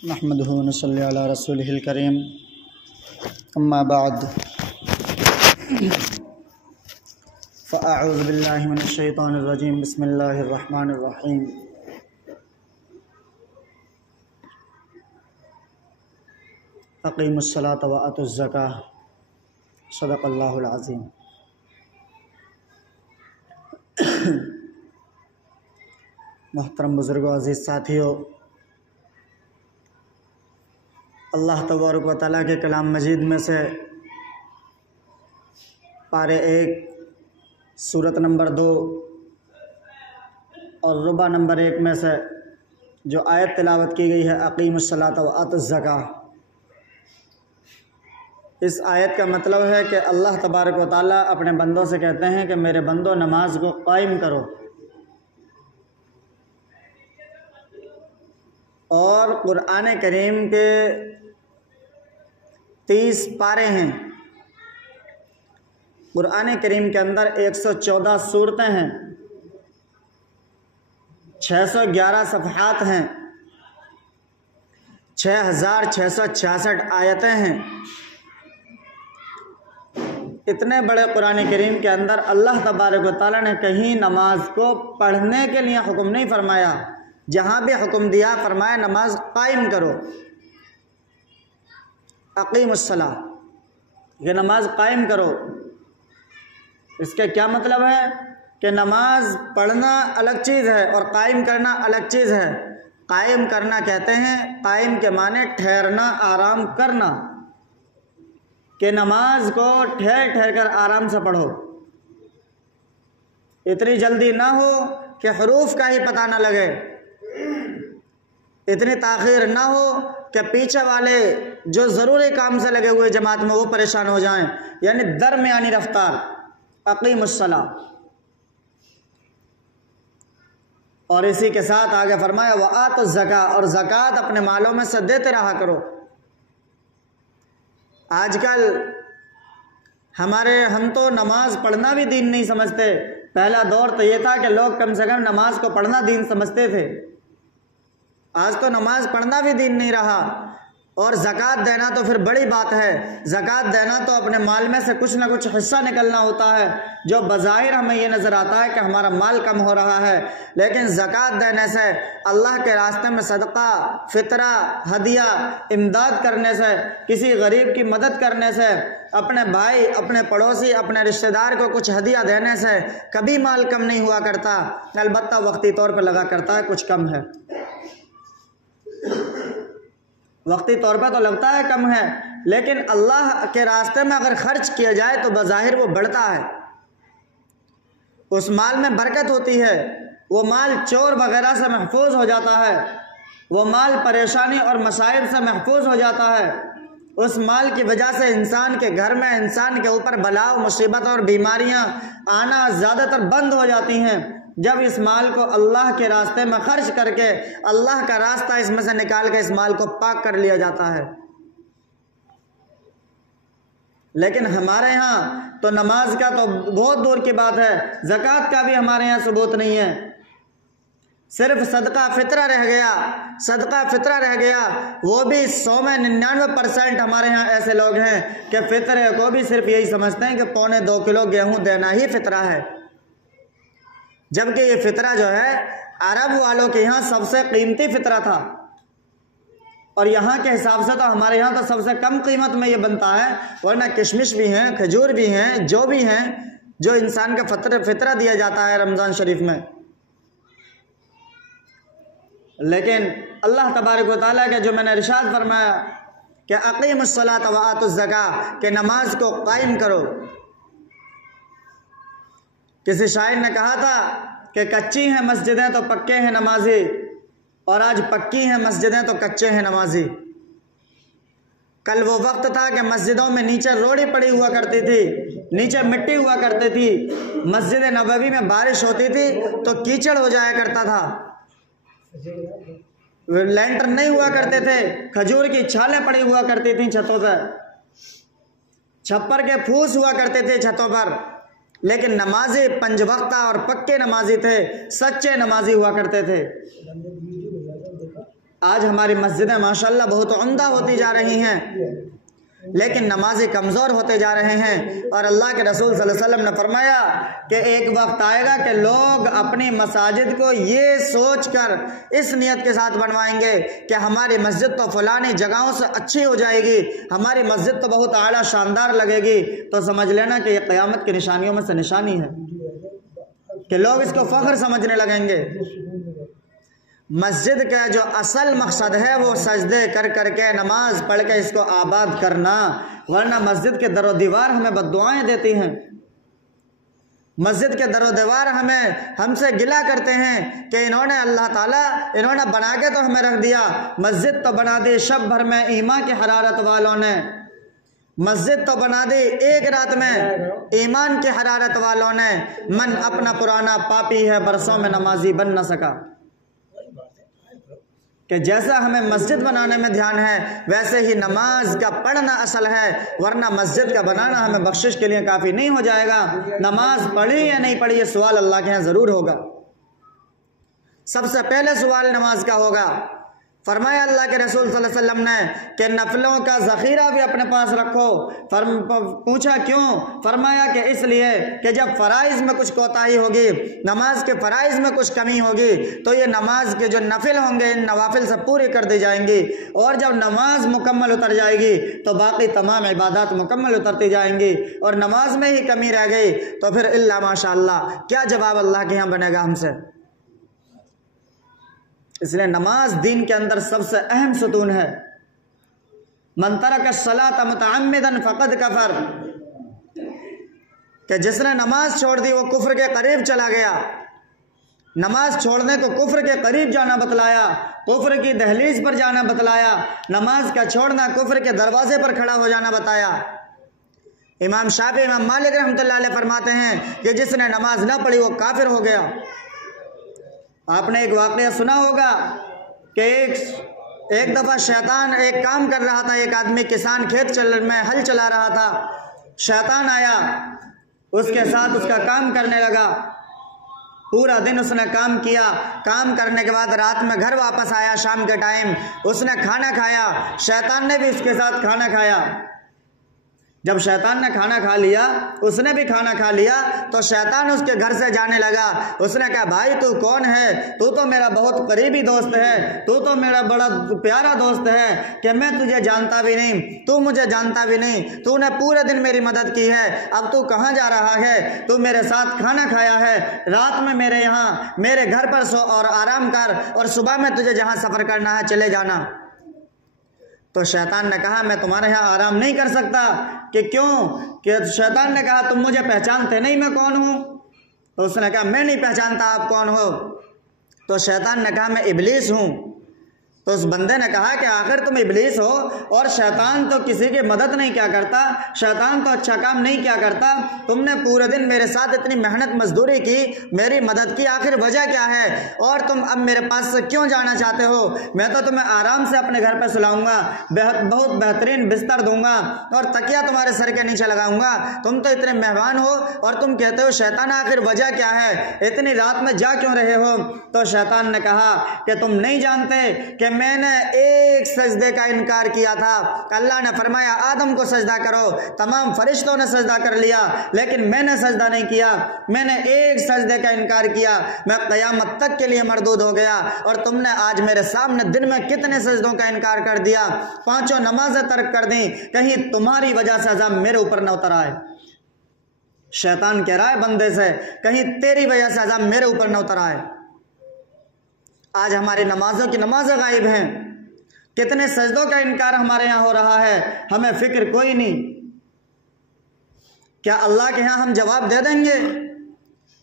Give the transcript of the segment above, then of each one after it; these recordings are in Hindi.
नहमदुहु व नसल्ली अला रसूलिहिल करीम अम्मा बाद फ़अऊज़ु बिल्लाहि मिनश शैतानिर रजीम बिस्मिल्लाहिर रहमानिर रहीम। अक़ीमुस्सलात व आतुज़ ज़काह सदक़ल्लाहुल अज़ीम। मोहतरम बुज़ुर्गों, अज़ीज़ साथियों, अल्लाह तबारक व तआला के कलाम मजीद में से पारे 1 सूरत नंबर 2 और रुबा नंबर 1 में से जो आयत तिलावत की गई है अक़ीमुस्सलात व आतुज़ ज़काह, इस आयत का मतलब है कि अल्लाह तबारक व तआला अपने बंदों से कहते हैं कि मेरे बंदों नमाज को कायम करो। और कुरान करीम के 30 पारे हैं। कुरान करीम के अंदर 114 सूरतें हैं, 611 सफ़हात हैं, 6666 आयतें हैं। इतने बड़े कुरान करीम के अंदर अल्लाह तबारक व तआला ने कहीं नमाज को पढ़ने के लिए हुक्म नहीं फरमाया। जहाँ भी हुक्म दिया फरमाया नमाज कायम करो, अक़ीमुस्सलाह, ये नमाज कायम करो। इसका क्या मतलब है कि नमाज पढ़ना अलग चीज़ है और कायम करना अलग चीज़ है। कायम करना कहते हैं, कायम के माने ठहरना, आराम करना, कि नमाज को ठहर ठहर कर आराम से पढ़ो। इतनी जल्दी ना हो कि हरूफ का ही पता ना लगे, इतनी ताख़ीर ना हो कि पीछे वाले जो ज़रूरी काम से लगे हुए जमात में वो परेशान हो जाएं, यानी दरमियानी रफ्तार। अक़ीमुस्सलाह। और इसी के साथ आगे फरमाया व आतुज़ ज़काह, और ज़कात अपने मालों में से देते रहा करो। आजकल हम तो नमाज पढ़ना भी दीन नहीं समझते। पहला दौर तो ये था कि लोग कम से कम नमाज को पढ़ना दीन समझते थे। आज तो नमाज पढ़ना भी दीन नहीं रहा। और ज़कात देना तो फिर बड़ी बात है। ज़कात देना तो अपने माल में से कुछ ना कुछ हिस्सा निकलना होता है, जो बज़ाहिर हमें ये नज़र आता है कि हमारा माल कम हो रहा है। लेकिन ज़कात देने से, अल्लाह के रास्ते में सदका, फितरा, हदिया, इमदाद करने से, किसी गरीब की मदद करने से, अपने भाई, अपने पड़ोसी, अपने रिश्तेदार को कुछ हदिया देने से कभी माल कम नहीं हुआ करता। अलबत्ता वक्ती तौर पर लगा करता है, कुछ कम है। वक्ती तौर पर तो लगता है कम है, लेकिन अल्लाह के रास्ते में अगर खर्च किया जाए तो बज़ाहिर वो बढ़ता है। उस माल में बरकत होती है। वो माल चोर वगैरह से महफूज हो जाता है। वो माल परेशानी और मसाइब से महफूज हो जाता है। उस माल की वजह से इंसान के घर में, इंसान के ऊपर बलाओ, मुसीबत और बीमारियां आना ज़्यादातर बंद हो जाती हैं, जब इस माल को अल्लाह के रास्ते में खर्च करके अल्लाह का रास्ता इसमें से निकाल के इस माल को पाक कर लिया जाता है। लेकिन हमारे यहाँ तो नमाज का तो बहुत दूर की बात है, ज़कात का भी हमारे यहाँ सबूत नहीं है। सिर्फ सदका फितरा रह गया। सदका फितरा रह गया, वो भी 100 में 99% हमारे यहाँ ऐसे लोग हैं कि फितरे को भी सिर्फ यही समझते हैं कि 1.25 किलो गेहूँ देना ही फितरा है। जबकि ये फितरा जो है अरब वालों के यहाँ सबसे कीमती फितरा था, और यहाँ के हिसाब से तो हमारे यहाँ तो सबसे कम कीमत में ये बनता है। वरना किशमिश भी हैं, खजूर भी हैं, जो भी हैं, जो इंसान का फितरा दिया जाता है रमज़ान शरीफ में। लेकिन अल्लाह तबारक व तआला के जो मैंने इरशाद फरमाया कि अक़ीमुस्सलात व आतुज़ ज़काह, के नमाज को कायम करो। किसी शायर ने कहा था कि कच्ची हैं मस्जिदें तो पक्के हैं नमाजी, और आज पक्की हैं मस्जिदें तो कच्चे हैं नमाजी। कल वो वक्त था कि मस्जिदों में नीचे रोड़ी पड़ी हुआ करती थी, नीचे मिट्टी हुआ करती थी। मस्जिद नबवी में बारिश होती थी तो कीचड़ हो जाया करता था, लेंटर नहीं हुआ करते थे, खजूर की छालें पड़ी हुआ करती थी छतों पर, छप्पर के फूस हुआ करते थे छतों पर। लेकिन नमाजी पंजवक्ता और पक्के नमाजी थे, सच्चे नमाजी हुआ करते थे। आज हमारी मस्जिदें माशाल्लाह बहुत उम्दा होती जा रही हैं, लेकिन नमाजी कमज़ोर होते जा रहे हैं। और अल्लाह के रसूल सल्लल्लाहु अलैहि वसल्लम ने फरमाया कि एक वक्त आएगा कि लोग अपनी मसाजिद को ये सोचकर इस नियत के साथ बनवाएंगे कि हमारी मस्जिद तो फलानी जगहों से अच्छी हो जाएगी, हमारी मस्जिद तो बहुत आला शानदार लगेगी, तो समझ लेना कि यह क़यामत की निशानियों में से निशानी है कि लोग इसको फ़ख्र समझने लगेंगे। मस्जिद का जो असल मकसद है वो सजदे कर करके नमाज पढ़ के इसको आबाद करना, वरना मस्जिद के दरो दीवार हमें बद्दुआएं देती हैं, मस्जिद के दरो दीवार हमसे गिला करते हैं कि इन्होंने अल्लाह ताला इन्होंने बना के तो हमें रख दिया, मस्जिद तो बना दी शब भर में ईमान की हरारत वालों ने, मस्जिद तो बना दी एक रात में ईमान की हरारत वालों ने, मन अपना पुराना पापी है बरसों में नमाजी बन न सका। कि जैसा हमें मस्जिद बनाने में ध्यान है वैसे ही नमाज का पढ़ना असल है, वरना मस्जिद का बनाना हमें बख्शिश के लिए काफ़ी नहीं हो जाएगा। नमाज पढ़ी या नहीं पढ़ी ये सवाल अल्लाह के यहाँ ज़रूर होगा। सबसे पहले सवाल नमाज का होगा। फरमाया अल्लाह के रसूल सल्लल्लाहु अलैहि वसल्लम ने कि नफलों का ज़ख़ीरा भी अपने पास रखो। पूछा क्यों? फरमाया कि इसलिए कि जब फ़राइज़ में कुछ कोताही होगी, नमाज के फ़राइज़ में कुछ कमी होगी, तो ये नमाज के जो नफिल होंगे इन नवाफिल से पूरी कर दी जाएंगी, और जब नमाज मुकम्मल उतर जाएगी तो बाकी तमाम इबादत मुकम्मल उतरती जाएंगी, और नमाज में ही कमी रह गई तो फिर इल्ला माशाअल्लाह क्या जवाब अल्लाह के यहाँ बनेगा हमसे। इसलिए नमाज दीन के अंदर सबसे अहम सतून है। मन तरक सलात मुतअम्मिदन फ़क़द कफ़र, कि जिसने नमाज छोड़ दी वो कुफ्र के करीब चला गया। नमाज छोड़ने को कुफ्र के करीब जाना बतलाया, कुफ्र की दहलीज पर जाना बतलाया, नमाज का छोड़ना कुफ्र के दरवाजे पर खड़ा हो जाना बताया। इमाम शाफी इमाम मालिक रहमतुल्लाह अलैह फरमाते हैं कि जिसने नमाज ना पढ़ी वो काफिर हो गया। आपने एक वाक़या सुना होगा कि एक दफ़ा शैतान एक काम कर रहा था, एक आदमी किसान खेत में हल चला रहा था, शैतान आया उसके साथ उसका काम करने लगा। पूरा दिन उसने काम किया, काम करने के बाद रात में घर वापस आया, शाम के टाइम उसने खाना खाया, शैतान ने भी उसके साथ खाना खाया। जब शैतान ने खाना खा लिया, उसने भी खाना खा लिया, तो शैतान उसके घर से जाने लगा। उसने कहा भाई तू कौन है? तू तो मेरा बहुत करीबी दोस्त है, तू तो मेरा बड़ा प्यारा दोस्त है कि मैं तुझे जानता भी नहीं, तू मुझे जानता भी नहीं, तूने पूरे दिन मेरी मदद की है, अब तू कहाँ जा रहा है? तू मेरे साथ खाना खाया है, रात में मेरे यहाँ मेरे घर पर सो और आराम कर, और सुबह में तुझे जहाँ सफ़र करना है चले जाना। तो शैतान ने कहा मैं तुम्हारे यहाँ आराम नहीं कर सकता। कि क्यों? कि शैतान ने कहा तुम मुझे पहचानते नहीं मैं कौन हूँ? तो उसने कहा मैं नहीं पहचानता आप कौन हो। तो शैतान ने कहा मैं इब्लीस हूँ। तो उस बंदे ने कहा कि आखिर तुम इब्लीस हो और शैतान तो किसी की मदद नहीं क्या करता, शैतान तो अच्छा काम नहीं क्या करता, तुमने पूरे दिन मेरे साथ इतनी मेहनत मजदूरी की, मेरी मदद की, आखिर वजह क्या है? और तुम अब मेरे पास से क्यों जाना चाहते हो? मैं तो तुम्हें आराम से अपने घर पर सुलाऊंगा, बहुत बेहतरीन बिस्तर दूंगा और तकिया तुम्हारे सर के नीचे लगाऊंगा, तुम तो इतने मेहमान हो और तुम कहते हो शैतान आखिर वजह क्या है, इतनी रात में जा क्यों रहे हो? तो शैतान ने कहा कि तुम नहीं जानते कि मैंने एक सजदे का इनकार किया था। अल्लाह ने फरमाया आदम को सजदा करो, तमाम फरिश्तों ने सजदा कर लिया, लेकिन मैंने सजदा नहीं किया, मैंने एक सजदे का इनकार किया, मैं क़यामत तक के लिए मरदूद हो गया। और तुमने आज मेरे सामने दिन में कितने सजदों का इनकार कर दिया, 5 नमाजें तर्क कर दी, कहीं तुम्हारी वजह से अज़ाब मेरे ऊपर न उतर आए। शैतान कह रहा है बंदे से कहीं तेरी वजह से अज़ाब मेरे ऊपर न उतर आए। आज हमारी नमाजों की नमाजें गायब हैं, कितने सजदों का इनकार हमारे यहाँ हो रहा है, हमें फिक्र कोई नहीं। क्या अल्लाह के यहाँ हम जवाब दे देंगे?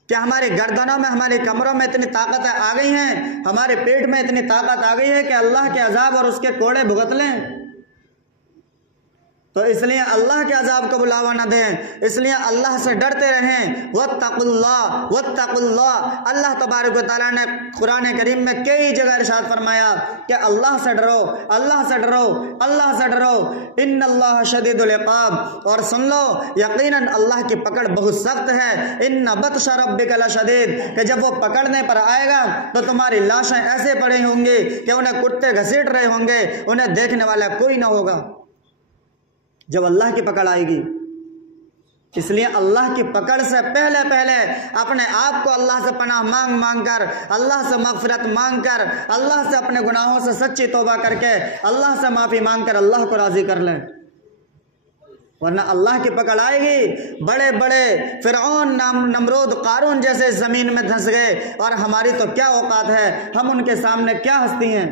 क्या हमारी गर्दनों में हमारी कमरों में इतनी ताकत आ गई हैं, हमारे पेट में इतनी ताकत आ गई है कि अल्लाह के अजाब और उसके कोड़े भुगत लें? तो इसलिए अल्लाह के अजाब को बुलावा न दें, इसलिए अल्लाह से डरते रहें। वत्तकुल्लाह वत्तकुल्लाह। अल्लाह तबारक व तआला ने कुरान करीम में कई जगह इरशाद फरमाया कि अल्लाह से डरो, अल्लाह से डरो, अल्लाह से डरो। इन्नल्लाह शदीदुल इक़ाब। और सुन लो, यकीनन अल्लाह की पकड़ बहुत सख्त है। इन्न बत्श रब्बिक लशदीद। कि जब वो पकड़ने पर आएगा तो तुम्हारी लाशें ऐसे पड़ी होंगी कि उन्हें कुत्ते घसीट रहे होंगे, उन्हें देखने वाला कोई ना होगा जब अल्लाह की पकड़ आएगी। इसलिए अल्लाह की पकड़ से पहले पहले अपने आप को अल्लाह से पनाह मांग मांग कर, अल्लाह से मगफिरत मांग कर, अल्लाह से अपने गुनाहों से सच्ची तौबा करके, अल्लाह से माफ़ी मांग कर अल्लाह को राज़ी कर लें, वरना अल्लाह की पकड़ आएगी। बड़े बड़े फिरौन, नमरूद, कारून जैसे ज़मीन में धंस गए और हमारी तो क्या औकात है, हम उनके सामने क्या हस्ती हैं।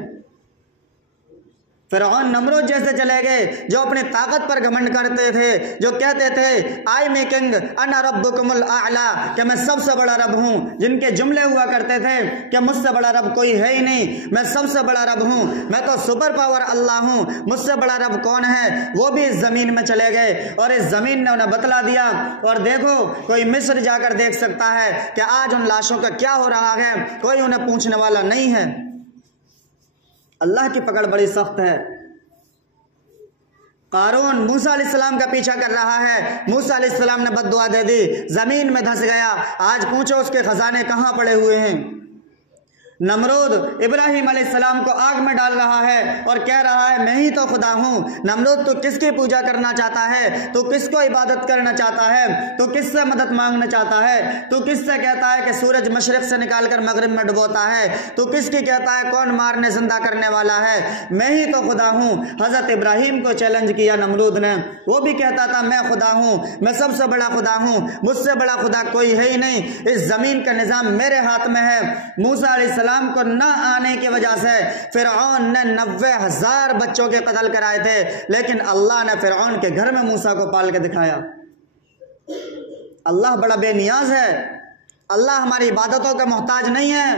फिरौन, नमरूद जैसे चले गए जो अपनी ताकत पर घमंड करते थे, जो कहते थे आई मे किंग अना रब्बुकुमुल आला, कि मैं सबसे बड़ा रब हूँ। जिनके जुमले हुआ करते थे कि मुझसे बड़ा रब कोई है ही नहीं, मैं सबसे बड़ा रब हूँ, मैं तो सुपर पावर अल्लाह हूँ, मुझसे बड़ा रब कौन है। वो भी इस ज़मीन में चले गए और इस ज़मीन ने उन्हें बतला दिया। और देखो, कोई मिस्र जाकर देख सकता है कि आज उन लाशों का क्या हो रहा है, कोई उन्हें पूछने वाला नहीं है। अल्लाह की पकड़ बड़ी सख्त है। कारून मूसा अलैहिस्सलाम का पीछा कर रहा है, मूसा अलैहिस्सलाम ने बद्दुआ दे दी, जमीन में धंस गया। आज पूछो उसके खजाने कहाँ पड़े हुए हैं। नमरूद इब्राहिम अलैहिस्सलाम को आग में डाल रहा है और कह रहा है मैं ही तो खुदा हूँ। नमरूद, तू किसकी पूजा करना चाहता है, तू किसको इबादत करना चाहता है, तू किससे मदद मांगना चाहता है, तू किससे कहता है कि सूरज मशरिक से निकाल कर मगरिब में डुबोता है, तू किसकी कहता है कौन मारने जिंदा करने वाला है, मैं ही तो खुदा हूँ। हजरत इब्राहिम को चैलेंज किया नमरूद ने, वो भी कहता था मैं खुदा हूँ, मैं सबसे बड़ा खुदा हूँ, मुझसे बड़ा खुदा कोई है ही नहीं, इस जमीन का निजाम मेरे हाथ में है। मूसा अलैहिस्सलाम को न आने की वजह से फिरौन ने 90,000 बच्चों के कत्ल कराए थे, लेकिन अल्लाह ने फिरौन के घर में मूसा को पाल के दिखाया। अल्लाह बड़ा बेनियाज है। अल्लाह हमारी इबादतों का मोहताज नहीं है,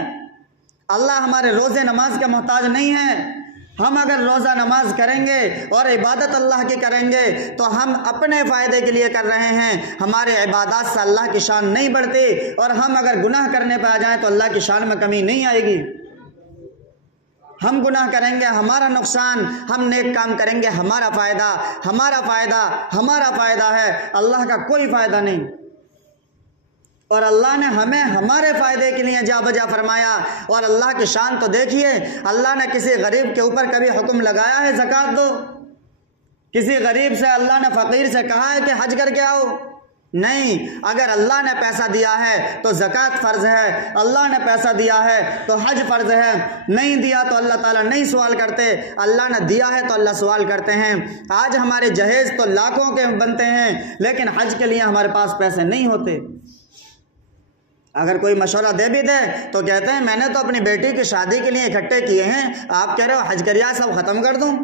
अल्लाह हमारे रोजे नमाज का मोहताज नहीं है। हम अगर रोज़ा नमाज करेंगे और इबादत अल्लाह की करेंगे तो हम अपने फ़ायदे के लिए कर रहे हैं, हमारे इबादत से अल्लाह की शान नहीं बढ़ती। और हम अगर गुनाह करने पर आ जाएं तो अल्लाह की शान में कमी नहीं आएगी। हम गुनाह करेंगे हमारा नुकसान, हम नेक काम करेंगे हमारा फ़ायदा, हमारा फ़ायदा, हमारा फ़ायदा है, अल्लाह का कोई फ़ायदा नहीं। और अल्लाह ने हमें हमारे फ़ायदे के लिए जा बजा फरमाया। और अल्लाह की शान तो देखिए, अल्लाह ने किसी गरीब के ऊपर कभी हुक्म लगाया है ज़कात दो? किसी गरीब से अल्लाह ने फ़कीर से कहा है कि हज करके आओ? नहीं। अगर अल्लाह ने पैसा दिया है तो ज़कात फ़र्ज़ है, अल्लाह ने पैसा दिया है तो हज फ़र्ज़ है, नहीं दिया तो अल्लाह ताला नहीं सवाल करते, अल्लाह ने दिया है तो अल्लाह सवाल करते हैं। आज हमारे जहेज़ तो लाखों के बनते हैं, लेकिन हज के लिए हमारे पास पैसे नहीं होते। अगर कोई मशवरा दे भी दे तो कहते हैं मैंने तो अपनी बेटी की शादी के लिए इकट्ठे किए हैं, आप कह रहे हो हज करिया सब ख़त्म कर दूं।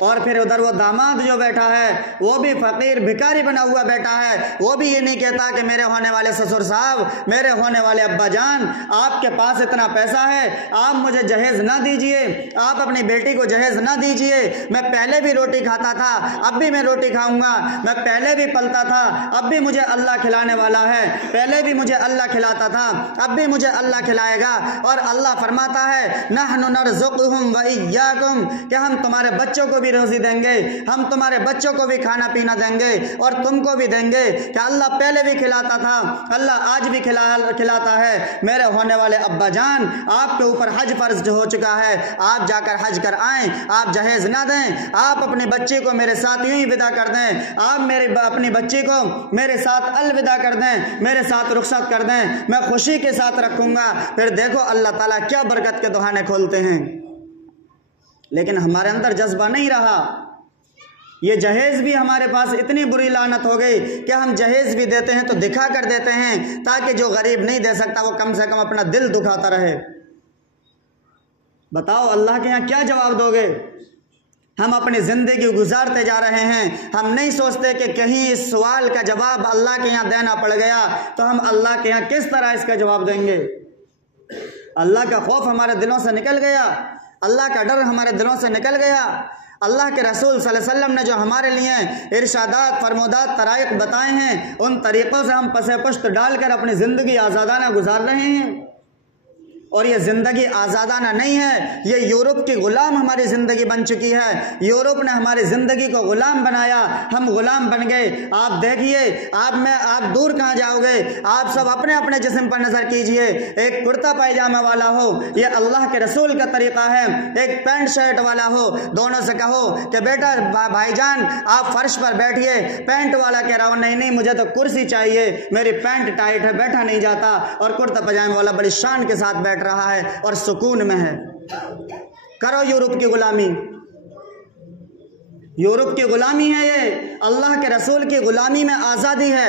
और फिर उधर वो दामाद जो बैठा है वो भी फ़कीर भिखारी बना हुआ बैठा है, वो भी ये नहीं कहता कि मेरे होने वाले ससुर साहब, मेरे होने वाले अब्बा जान, आपके पास इतना पैसा है, आप मुझे जहेज़ ना दीजिए, आप अपनी बेटी को जहेज़ ना दीजिए। मैं पहले भी रोटी खाता था, अब भी मैं रोटी खाऊंगा, मैं पहले भी पलता था, अब भी मुझे अल्लाह खिलाने वाला है, पहले भी मुझे अल्लाह खिलाता था, अब भी मुझे अल्लाह खिलाएगा। और अल्लाह फरमाता है नहनु नरज़ुक़ुहुम व इय्याकुम, कि हम तुम्हारे बच्चों को भी रोजी देंगे, हम तुम्हारे बच्चों को भी खाना पीना देंगे और तुमको भी देंगे। कि अल्लाह पहले भी खिलाता था, अल्लाह आज भी खिलाता है। मेरे होने वाले अब्बा जान, आपके ऊपर हज फर्ज हो चुका है, आप जाकर हज कर आएं, आप जहेज ना दें, आप अपनी बच्ची को मेरे साथ यूं ही विदा कर दें, आप अपनी बच्ची को मेरे साथ अलविदा कर दें, मेरे साथ रुखसत कर दें, मैं खुशी के साथ रखूंगा। फिर देखो अल्लाह ताला क्या बरकत के दुहाने खोलते हैं। लेकिन हमारे अंदर जज्बा नहीं रहा। ये जहेज़ भी हमारे पास इतनी बुरी लानत हो गई कि हम जहेज़ भी देते हैं तो दिखा कर देते हैं, ताकि जो गरीब नहीं दे सकता वो कम से कम अपना दिल दुखाता रहे। बताओ अल्लाह के यहाँ क्या जवाब दोगे? हम अपनी ज़िंदगी गुजारते जा रहे हैं, हम नहीं सोचते कि कहीं इस सवाल का जवाब अल्लाह के यहाँ देना पड़ गया तो हम अल्लाह के यहाँ किस तरह इसका जवाब देंगे। अल्लाह का खौफ हमारे दिलों से निकल गया, अल्लाह का डर हमारे दिलों से निकल गया। अल्लाह के रसूल सल्लल्लाहु अलैहि वसल्लम ने जो हमारे लिए इरशादात फरमोदात तराइक बताए हैं, उन तरीक़ों से हम पसे पुश्त डालकर अपनी ज़िंदगी आज़ादाना गुजार रहे हैं। और ये ज़िंदगी आज़ादाना नहीं है, ये यूरोप की ग़ुलाम हमारी ज़िंदगी बन चुकी है। यूरोप ने हमारी ज़िंदगी को ग़ुलाम बनाया, हम ग़ुलाम बन गए। आप देखिए, आप दूर कहाँ जाओगे, आप सब अपने अपने जिस्म पर नज़र कीजिए। एक कुर्ता पायजामा वाला हो, ये अल्लाह के रसूल का तरीक़ा है। एक पैंट शर्ट वाला हो, दोनों से कहो कि बेटा भाईजान आप फर्श पर बैठिए, पैंट वाला कह रहा हो नहीं नहीं मुझे तो कुर्सी चाहिए, मेरी पैंट टाइट है, बैठा नहीं जाता। और कुर्ता पजामे वाला बड़ी शान के साथ बैठ रहा है और सुकून में है। करो यूरोप की गुलामी, यूरोप की गुलामी है ये। अल्लाह के रसूल की गुलामी में आज़ादी है।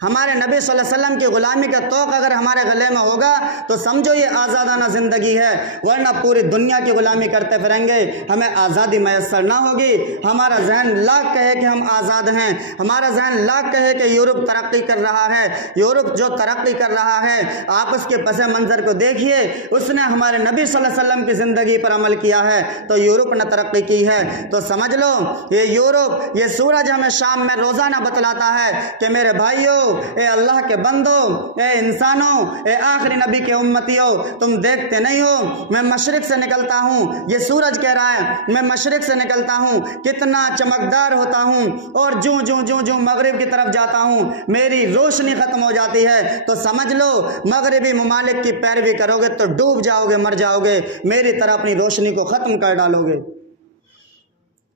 हमारे नबी सल्लल्लाहु अलैहि वसल्लम की गुलामी का तौक अगर हमारे गले में होगा तो समझो ये आज़ादाना ज़िंदगी है, वरना पूरी दुनिया की गुलामी करते फिरेंगे, हमें आज़ादी मैसर ना होगी। हमारा जहन लाख कहे कि हम आज़ाद हैं, हमारा जहन लाख कहे कि यूरोप तरक्की कर रहा है। यूरोप जो तरक्की कर रहा है, आप उसके पस मंज़र को देखिए, उसने हमारे नबी सल्लल्लाहु अलैहि वसल्लम की ज़िंदगी पर अमल किया है, तो यूरोप ने तरक्की की है। तो समझ लो ये यूरोप, ये सूरज हमें शाम में रोज़ाना बतलाता है कि मेरे भाइयों, ए अल्लाह के बंदो, ए इंसानों, ए आखिरी नबी के उम्मतियों, तुम देखते नहीं हो मैं मशरिक से निकलता हूँ। ये सूरज कह रहा है मैं मशरिक से निकलता हूँ, कितना चमकदार होता हूँ, और जूं जूं जूं जूं मगरिब की तरफ जाता हूँ मेरी रोशनी खत्म हो जाती है। तो समझ लो मगरिबी ममालिक की पैरवी करोगे तो डूब जाओगे, मर जाओगे, मेरी तरह अपनी रोशनी को खत्म कर डालोगे।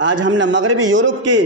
आज हमने मगरबी यूरोपी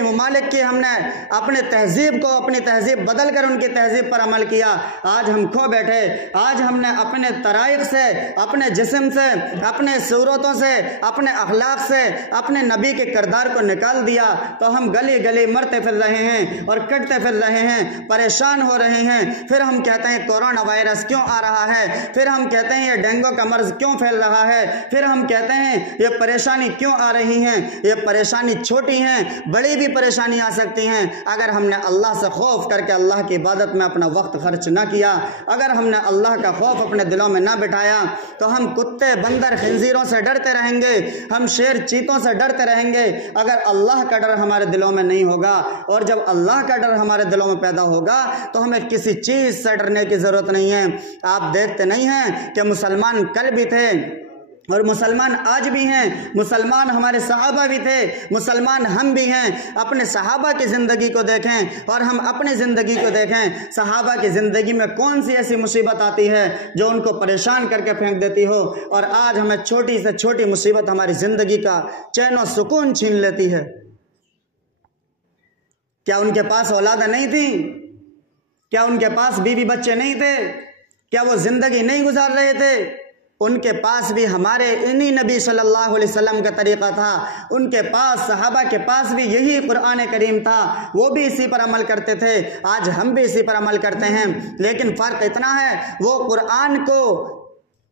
ममालिक की हमने अपने तहजीब को, अपनी तहजीब बदल कर उनकी तहजीब पर अमल किया। आज हम खो बैठे, आज हमने अपने तराइक से, अपने जिस्म से, अपने सूरतों से, अपने अखलाक से अपने नबी के किरदार को निकाल दिया। तो हम गली गली मरते फिर रहे हैं और कटते फिर रहे हैं, परेशान हो रहे हैं। फिर हम कहते हैं कोरोना वायरस क्यों आ रहा है, फिर हम कहते हैं ये डेंगू का मर्ज क्यों फैल रहा है, फिर हम कहते हैं ये परेशानी क्यों आ रही हैं। ये परेशानी छोटी हैं, बड़ी भी परेशानी आ सकती हैं अगर हमने अल्लाह से खौफ करके अल्लाह की इबादत में अपना वक्त खर्च ना किया। अगर हमने अल्लाह का खौफ अपने दिलों में ना बिठाया तो हम कुत्ते बंदर खिंजीरों से डरते रहेंगे, हम शेर चीतों से डरते रहेंगे। अगर अल्लाह का डर हमारे दिलों में नहीं होगा, और जब अल्लाह का डर हमारे दिलों में पैदा होगा तो हमें किसी चीज़ से डरने की ज़रूरत नहीं है। आप देखते नहीं हैं कि मुसलमान कल भी थे और मुसलमान आज भी हैं, मुसलमान हमारे सहाबा भी थे, मुसलमान हम भी हैं। अपने सहाबा की ज़िंदगी को देखें और हम अपनी ज़िंदगी को देखें। सहाबा की ज़िंदगी में कौन सी ऐसी मुसीबत आती है जो उनको परेशान करके फेंक देती हो, और आज हमें छोटी से छोटी मुसीबत हमारी ज़िंदगी का चैन और सुकून छीन लेती है। क्या उनके पास औलादा नहीं थी? क्या उनके पास बीवी बच्चे नहीं थे? क्या वो ज़िंदगी नहीं गुजार रहे थे? उनके पास भी हमारे इन्हीं नबी सल्लल्लाहु अलैहि वसल्लम का तरीक़ा था। उनके पास, सहाबा के पास भी यही कुरान करीम था, वो भी इसी पर अमल करते थे। आज हम भी इसी पर अमल करते हैं, लेकिन फ़र्क इतना है वो कुरान को,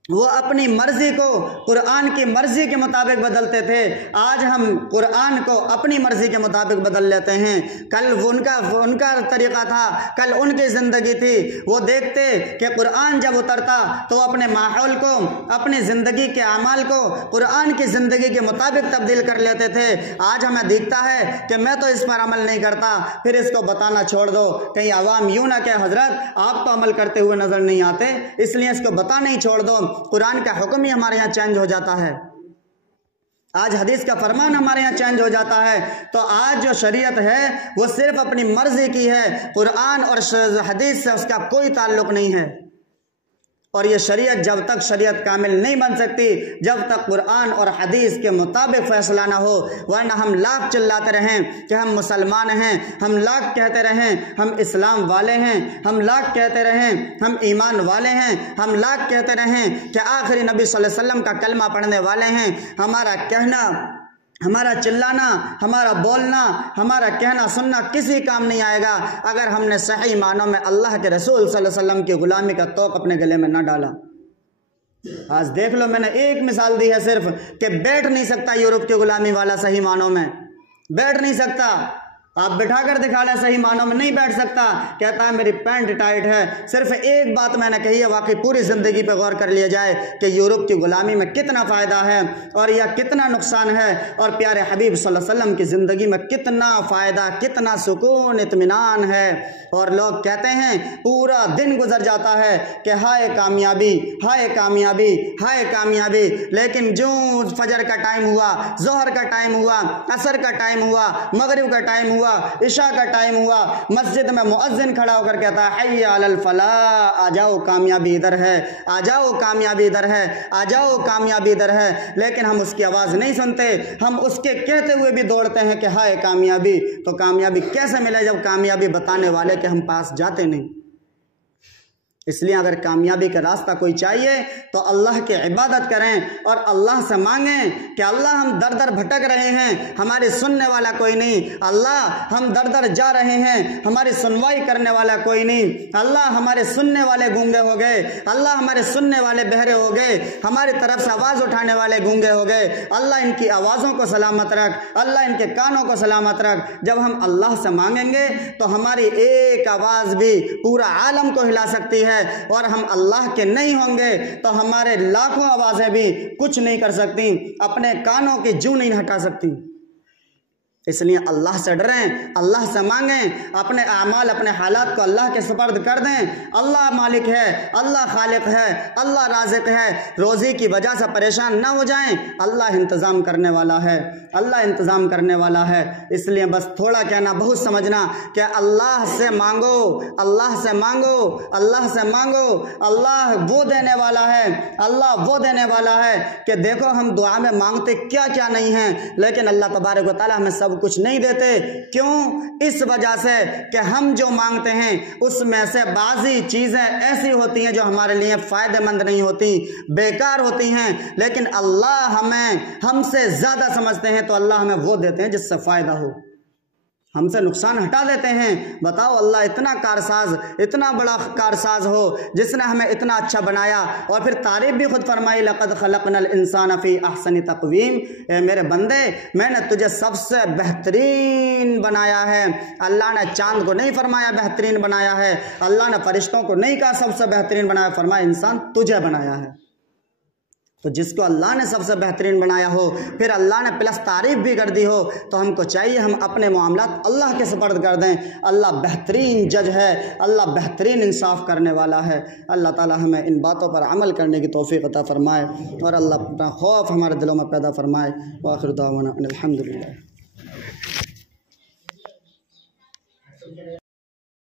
वो अपनी मर्जी को कुरान की मर्जी के मुताबिक बदलते थे। आज हम कुरान को अपनी मर्जी के मुताबिक बदल लेते हैं। कल उनका तरीक़ा था, कल उनकी ज़िंदगी थी। वो देखते कि कुरान जब उतरता तो अपने माहौल को, अपनी ज़िंदगी के अमाल को कुरान की ज़िंदगी के मुताबिक तब्दील कर लेते थे। आज हमें दिखता है कि मैं तो इस पर अमल नहीं करता, फिर इसको बताना छोड़ दो, कहीं आवाम यूँ ना कहे हज़रत आप तो अमल करते हुए नज़र नहीं आते, इसलिए इसको बताना ही छोड़ दो। कुरान का हुक्म ही हमारे यहाँ चेंज हो जाता है, आज हदीस का फरमान हमारे यहाँ चेंज हो जाता है। तो आज जो शरीयत है वो सिर्फ अपनी मर्जी की है, कुरान और हदीस से उसका कोई ताल्लुक नहीं है। और ये शरीयत जब तक शरीयत कामिल नहीं बन सकती जब तक कुरान और हदीस के मुताबिक फैसला ना हो, वरना हम लाख चिल्लाते रहें कि हम मुसलमान हैं, हम लाख कहते रहें हम इस्लाम वाले हैं, हम लाख कहते रहें हम ईमान वाले हैं, हम लाख कहते रहें कि आखिरी नबी सल्लल्लाहु अलैहि वसल्लम का कलमा पढ़ने वाले हैं, हमारा कहना, हमारा चिल्लाना, हमारा बोलना, हमारा कहना सुनना किसी काम नहीं आएगा अगर हमने सही मानों में अल्लाह के रसूल सल्लल्लाहु अलैहि वसल्लम की गुलामी का तोक अपने गले में ना डाला। आज देख लो, मैंने एक मिसाल दी है सिर्फ कि बैठ नहीं सकता यूरोप की गुलामी वाला, सही मानों में बैठ नहीं सकता। आप बैठा कर दिखा ले, सही मानों में नहीं बैठ सकता, कहता है मेरी पैंट टाइट है। सिर्फ एक बात मैंने कही है, वाकई पूरी ज़िंदगी पे गौर कर लिया जाए कि यूरोप की ग़ुलामी में कितना फ़ायदा है और यह कितना नुकसान है, और प्यारे हबीब सल्लल्लाहु अलैहि वसल्लम की ज़िंदगी में कितना फ़ायदा, कितना सुकून, इत्मीनान है। और लोग कहते हैं पूरा दिन गुजर जाता है कि हाय कामयाबी, हाय कामयाबी, हाय कामयाबी, लेकिन जो फजर का टाइम हुआ, ज़ोहर का टाइम हुआ, असर का टाइम हुआ, मगरिब का टाइम हुआ, इशा का टाइम हुआ, मस्जिद में मुअज्जिन खड़ा होकर कहता है हय्या अलल फलाह, आ जाओ कामयाबी इधर है, आ जाओ कामयाबी इधर है, आ जाओ कामयाबी इधर है, लेकिन हम उसकी आवाज़ नहीं सुनते। हम उसके कहते हुए भी दौड़ते हैं कि हाय कामयाबी। तो कामयाबी कैसे मिले जब कामयाबी बताने वाले के हम पास जाते नहीं। इसलिए अगर कामयाबी का रास्ता कोई चाहिए तो अल्लाह की इबादत करें और अल्लाह से मांगें कि अल्लाह हम दर दर भटक रहे हैं, हमारी सुनने वाला कोई नहीं। अल्लाह हम दर दर जा रहे हैं, हमारी सुनवाई करने वाला कोई नहीं। अल्लाह हमारे सुनने वाले गूंगे हो गए, अल्लाह हमारे सुनने वाले बहरे हो गए, हमारी तरफ से आवाज़ उठाने वाले गूंगे हो गए। अल्लाह इनकी आवाज़ों को सलामत रख, अल्लाह इनके कानों को सलामत रख। जब हम अल्लाह से मांगेंगे तो हमारी एक आवाज़ भी पूरा आलम को हिला सकती है, और हम अल्लाह के नहीं होंगे तो हमारे लाखों आवाज़ें भी कुछ नहीं कर सकती, अपने कानों की जू नहीं हटा सकती। इसलिए अल्लाह से डरें, अल्लाह से मांगें, अपने आमाल, अपने हालात को अल्लाह के सुपर्द कर दें। अल्लाह मालिक है, अल्लाह खालिक है, अल्लाह राज़िक है। रोज़ी की वजह से परेशान ना हो जाएं, अल्लाह इंतज़ाम करने वाला है, अल्लाह इंतज़ाम करने वाला है। इसलिए बस थोड़ा कहना बहुत समझना कि अल्लाह से मांगो, अल्लाह से मांगो, अल्लाह से मांगो। अल्लाह वो देने वाला है, अल्लाह वो देने वाला है कि देखो हम दुआ में मांगते क्या क्या नहीं हैं, लेकिन अल्लाह तबारक व तआला हमें सब कुछ नहीं देते। क्यों? इस वजह से कि हम जो मांगते हैं उसमें से बाज़ी चीज़ें ऐसी होती हैं जो हमारे लिए फ़ायदेमंद नहीं होती, बेकार होती हैं, लेकिन अल्लाह हमें हमसे ज़्यादा समझते हैं तो अल्लाह हमें वो देते हैं जिससे फ़ायदा हो, हमसे नुकसान हटा देते हैं। बताओ अल्लाह इतना कारसाज, इतना बड़ा कारसाज हो जिसने हमें इतना अच्छा बनाया, और फिर तारीफ़ भी खुद फरमाई लक़द खलक़नल इंसान फ़ी अहसनि तक़वीम, ए मेरे बंदे मैंने तुझे सबसे बेहतरीन बनाया है। अल्लाह ने चांद को नहीं फरमाया बेहतरीन बनाया है, अल्लाह ने फरिश्तों को नहीं कहा सबसे बेहतरीन बनाया, फरमाया इंसान तुझे बनाया है। तो जिसको अल्लाह ने सबसे बेहतरीन बनाया हो, फिर अल्लाह ने प्लस तारीफ़ भी कर दी हो, तो हमको चाहिए हम अपने मामलात अल्लाह के सुपर्द कर दें। अल्लाह बेहतरीन जज है, अल्लाह बेहतरीन इंसाफ करने वाला है। अल्लाह ताला हमें इन बातों पर अमल करने की तौफ़ीक़ अता फ़रमाए और अल्लाह अपना खौफ हमारे दिलों में पैदा फ़रमाए। व आखिर दावाना अनिल हम्दुलिल्लाह।